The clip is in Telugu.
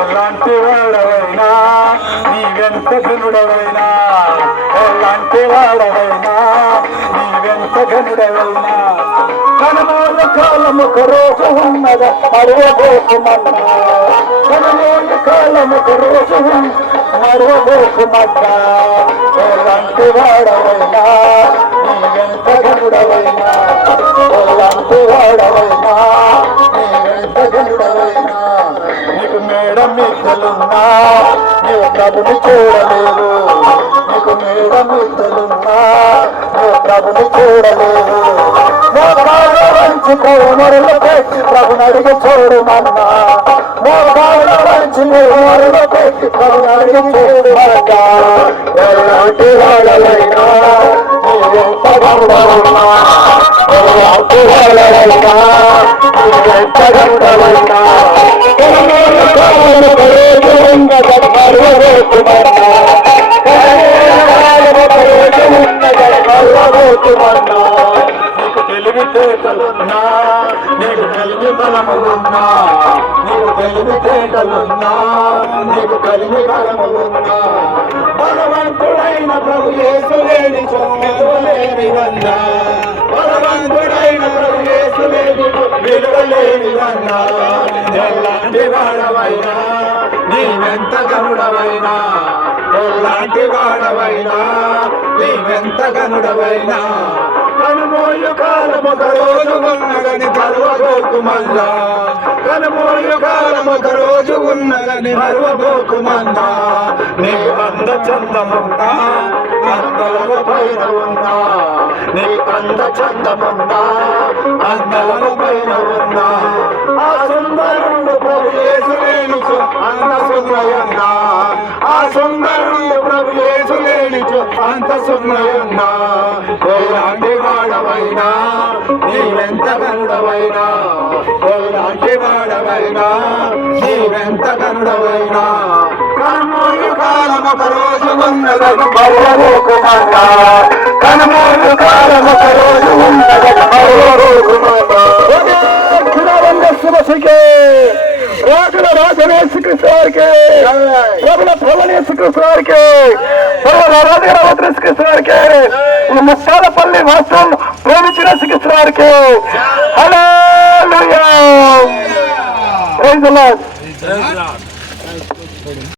ఎలాంటి వాడవైనా నీవెంత ఘనుడవైనా, ఎలాంటి వాడవైనా నీవెంత ఘనుడవైనా, కనమూల కాలము ఒక రోజు ఉన్నద మరువబోకుమన్నా, కనమూల కాలము ఒక రోజు మరువబోకుమన్నా, ఎలాంటి వాడవైనా నీవెంత ఘనుడవైనా, ఎలాంటి వాడవైనా నీవెంత ఘనుడవైనా, నీకు మేడ మిద్దలున్నా నీవు ప్రభుని చూడలేవు, నీకు మేడ మిద్దలున్నా నీవు ప్రభుని చూడలేవు, మంచి మరులు పెట్టి ప్రభుని అడిగి చూడమన్నా, మంచి మరులు పెట్టి ప్రభుని అడిగి చూడమన్నా, ఎలాంటి వాడలైనా నీవెంత గౌరవైనా, ఎలాంటి వాడలైనా నీవెంత గౌరవైనా, నీకు తెలివితేటలున్నా, నీకు కలిమి బలములున్నా, నీకు తెలివితేటలున్నా, నీకు కలిమి బలములున్నా, బలవంతుడైన ప్రభు యేసు లేని విలువలేనివన్నా, బలవంతుడైన ప్రభు యేసు లేని విలువలేనివన్నా, ఎలాంటి వాడవైనా నీవెంత గనుడవైనా, ఎలాంటి వాడవైనా నీవెంత గనుడవైనా, కనుమోయు కాలం ఒక రోజు ఉన్నదని కరువబోకు మల్లా, కనుమోయు కాలం ఒక రోజు ఉన్నదని మరువబోకు మల్లా, నీ అంద చందమున్నా అందల పైన ఉన్నా, నీ అంద చందమున్నా అందల పైన ఉన్నా, ఆ సుందరుడు ప్రభు యేసు లేనిచు అంత సుందరన్నా, ఆ సుందరుడు ప్రభు యేసు లేనిచు అంత సుందరన్నా, ఎలాంటి వాడవైనా నీవెంత గనుడవైనా, ఎలాంటి వాడవైనా నీవెంత గనుడవైనా, కనుమూలు కాలం ఒక రోజు ఉన్నదని మరువబోకుమన్నా, కనుమూలు కాలం ఒక రోజు ఉన్నదని మరువబోకుమన్నా, రాజుల రాజనేశ్వకృష్ణ వారికి, ప్రభుల ప్రభునేశ్వకృష్ణ వారికి, ప్రభుల రాజకృష్ణ వారికి, ఈ ముత్తాలపల్లి వాస్తవం ప్రేమించిన శ్రీకృష్ణ వారికి హల్లెలూయా. Praise the lord.